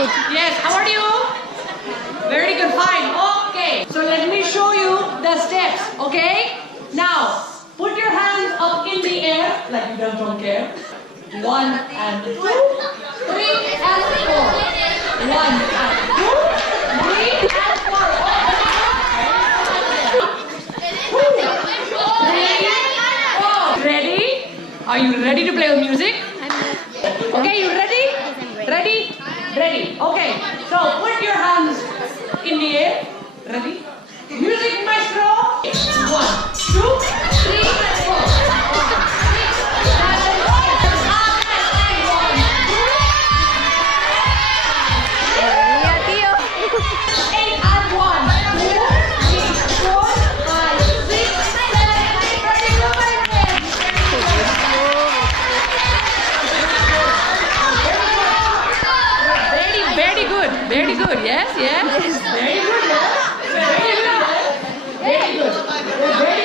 good. Yes, how are you? Very good, fine. Okay, so let me show you the steps, okay? Now, put your hands up in the air, like you don't care. 1 and 2, 3 and 4. 1 and 2, 3 and 4. 2, 3, 4. Ready? Are you ready to play with music? Okay, you ready? Ready? Ready. Okay, so put your hands in the air. Ready? Music maestro. 1, 2, 3, 4. Very good, yes, yes. Very good, yes. Very good. Very good. Very